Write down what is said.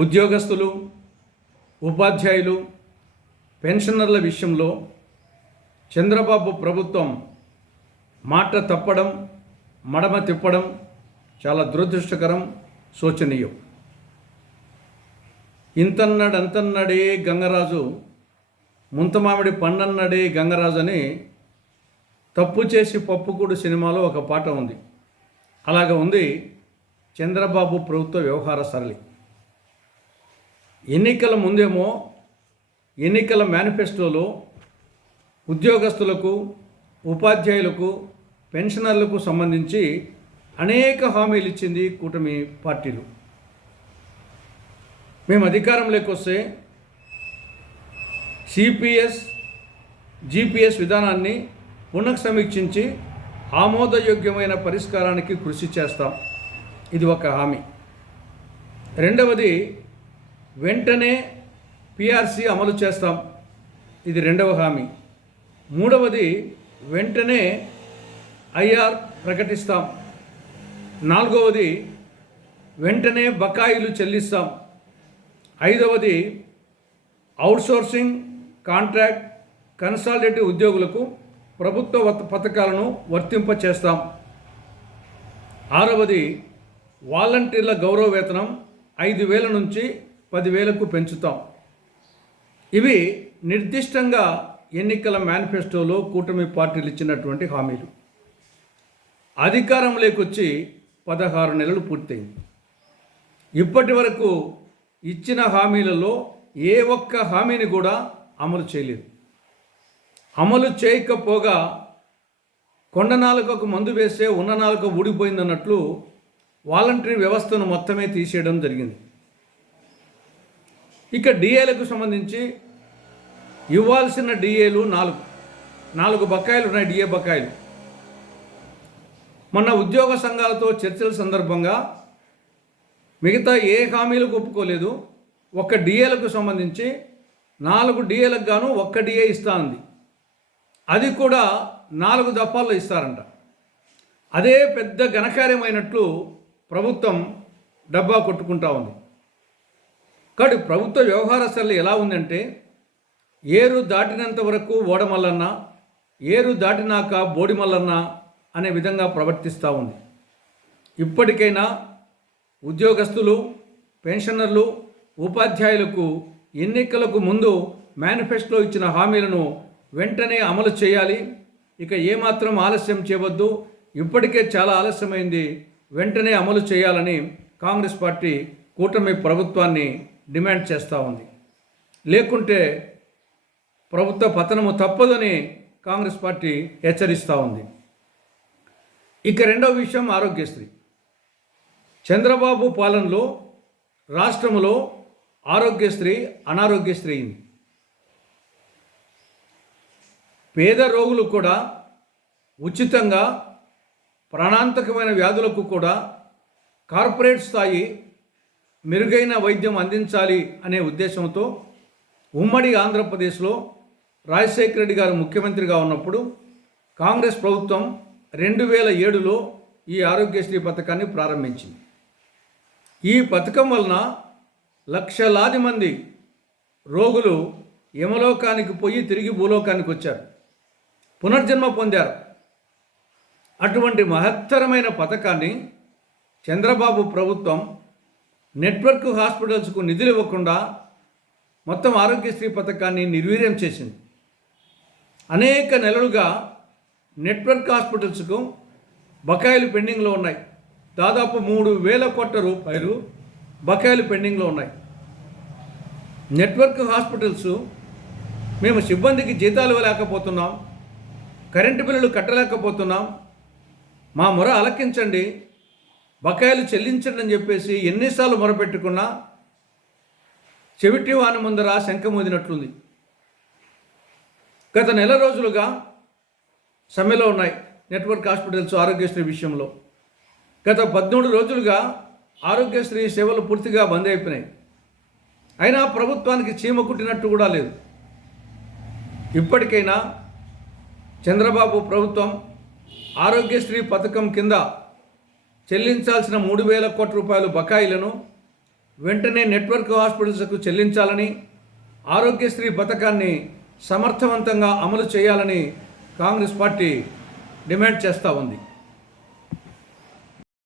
ఉద్యోగస్తులు, ఉపాధ్యాయులు, పెన్షనర్ల విషయంలో చంద్రబాబు ప్రభుత్వం మాట తప్పడం, మడమ తిప్పడం చాలా దురదృష్టకరం, శోచనీయం. ఇంతన్నడంతన్నడే గంగరాజు, ముంతమామిడి పండన్నడే గంగరాజు అని తప్పు చేసి పప్పుకూడు సినిమాలో ఒక పాట ఉంది. అలాగ ఉంది చంద్రబాబు ప్రభుత్వ వ్యవహార సరళి. ఎన్నికల ముందేమో ఎన్నికల మేనిఫెస్టోలో ఉద్యోగస్తులకు, ఉపాధ్యాయులకు, పెన్షనర్లకు సంబంధించి అనేక హామీలు ఇచ్చింది కూటమి పార్టీలు. మేము అధికారంలోకి వస్తే సిపిఎస్, జిపిఎస్ విధానాన్ని పునఃసమీక్షించి ఆమోదయోగ్యమైన పరిష్కారానికి కృషి చేస్తాం. ఇది ఒక హామీ. రెండవది, వెంటనే పిఆర్సి అమలు చేస్తాం. ఇది రెండవ హామీ. మూడవది, వెంటనే ఐఆర్ ప్రకటిస్తాం. నాలుగవది, వెంటనే బకాయిలు చెల్లిస్తాం. ఐదవది, అవుట్సోర్సింగ్, కాంట్రాక్ట్, కన్సాలిడేటివ్ ఉద్యోగులకు ప్రభుత్వ పథకాలను వర్తింపచేస్తాం. ఆరవది, వాలంటీర్ల గౌరవ వేతనం 5,000 నుంచి 10,000కు పెంచుతాం. ఇవి నిర్దిష్టంగా ఎన్నికల మేనిఫెస్టోలో కూటమి పార్టీలు ఇచ్చినటువంటి హామీలు. అధికారంలోకి వచ్చి 16 నెలలు పూర్తయింది. ఇప్పటి వరకు ఇచ్చిన హామీలలో ఏ ఒక్క హామీని కూడా అమలు చేయలేదు. అమలు చేయకపోగా కొండ నాలుకకు మందు వేస్తే ఉన్న నాలుక ఊడిపోయిందన్నట్లు వాలంటరీ వ్యవస్థను మొత్తమే తీసేయడం జరిగింది. ఇక డిఏలకు సంబంధించి ఇవ్వాల్సిన డిఏలు 4 బకాయిలు ఉన్నాయి. డిఏ బకాయిలు మొన్న ఉద్యోగ సంఘాలతో చర్చల సందర్భంగా మిగతా ఏ హామీలకు ఒప్పుకోలేదు. ఒక్క డిఏలకు సంబంధించి 4 డిఏలకు గాను 1 డిఏ ఇస్తా ఉంది. అది కూడా 4 దఫాల్లో ఇస్తారంట. అదే పెద్ద ఘనకార్యమైనట్లు ప్రభుత్వం డబ్బా కొట్టుకుంటా ఉంది. కాబట్టి ప్రభుత్వ వ్యవహార సరళి ఎలా ఉందంటే, ఏరు దాటినంత వరకు ఓడమల్లన్న, ఏరు దాటినాక బోడిమల్లన్న అనే విధంగా ప్రవర్తిస్తూ ఉంది. ఇప్పటికైనా ఉద్యోగస్తులు, పెన్షనర్లు, ఉపాధ్యాయులకు ఎన్నికలకు ముందు మేనిఫెస్టోలో ఇచ్చిన హామీలను వెంటనే అమలు చేయాలి. ఇక ఏమాత్రం ఆలస్యం చేయవద్దు. ఇప్పటికే చాలా ఆలస్యమైంది. వెంటనే అమలు చేయాలని కాంగ్రెస్ పార్టీ కూటమి ప్రభుత్వాన్ని డిమాండ్ చేస్తూ ఉంది. లేకుంటే ప్రభుత్వ పతనము తప్పదని కాంగ్రెస్ పార్టీ హెచ్చరిస్తూ ఉంది. ఇక రెండవ విషయం, ఆరోగ్యశ్రీ. చంద్రబాబు పాలనలో రాష్ట్రంలో ఆరోగ్యశ్రీ అనారోగ్యశ్రీ అయింది. పేద రోగులు కూడా ఉచితంగా ప్రాణాంతకమైన వ్యాధులకు కూడా కార్పొరేట్ స్థాయి మెరుగైన వైద్యం అందించాలి అనే ఉద్దేశంతో ఉమ్మడి ఆంధ్రప్రదేశ్లో రాజశేఖర రెడ్డి గారు ముఖ్యమంత్రిగా ఉన్నప్పుడు కాంగ్రెస్ ప్రభుత్వం 2007లో ఈ ఆరోగ్యశ్రీ పథకాన్ని ప్రారంభించింది. ఈ పథకం వలన లక్షలాది మంది రోగులు యమలోకానికి పోయి తిరిగి భూలోకానికి వచ్చారు, పునర్జన్మ పొందారు. అటువంటి మహత్తరమైన పథకాన్ని చంద్రబాబు ప్రభుత్వం నెట్వర్క్ హాస్పిటల్స్కు నిధులు ఇవ్వకుండా మొత్తం ఆరోగ్యశ్రీ పథకాన్ని నిర్వీర్యం చేసింది. అనేక నెలలుగా నెట్వర్క్ హాస్పిటల్స్కు బకాయిలు పెండింగ్లో ఉన్నాయి. దాదాపు 3,000 కోట్ల రూపాయలు బకాయిలు పెండింగ్లో ఉన్నాయి. నెట్వర్క్ హాస్పిటల్స్, మేము సిబ్బందికి జీతాలు ఇవ్వలేకపోతున్నాం, కరెంటు బిల్లులు కట్టలేకపోతున్నాం, మా మొర ఆలకించండి, బకాయిలు చెల్లించండి అని చెప్పేసి ఎన్నిసార్లు మొరపెట్టుకున్నా చెవిటి వాని ముందర శంఖమూదినట్లుంది. గత నెల రోజులుగా సమ్మెలో ఉన్నాయి నెట్వర్క్ హాస్పిటల్స్ ఆరోగ్యశ్రీ విషయంలో. గత 13 రోజులుగా ఆరోగ్యశ్రీ సేవలు పూర్తిగా బంద్ అయిపోయినాయి. అయినా ప్రభుత్వానికి చీమ కుట్టినట్టు కూడా లేదు. ఇప్పటికైనా చంద్రబాబు ప్రభుత్వం ఆరోగ్యశ్రీ పథకం కింద చెల్లించాల్సిన 3,000 కోట్ల రూపాయలు బకాయిలను వెంటనే నెట్వర్క్ హాస్పిటల్స్కు చెల్లించాలని, ఆరోగ్యశ్రీ పథకాన్ని సమర్థవంతంగా అమలు చేయాలని కాంగ్రెస్ పార్టీ డిమాండ్ చేస్తూ ఉంది.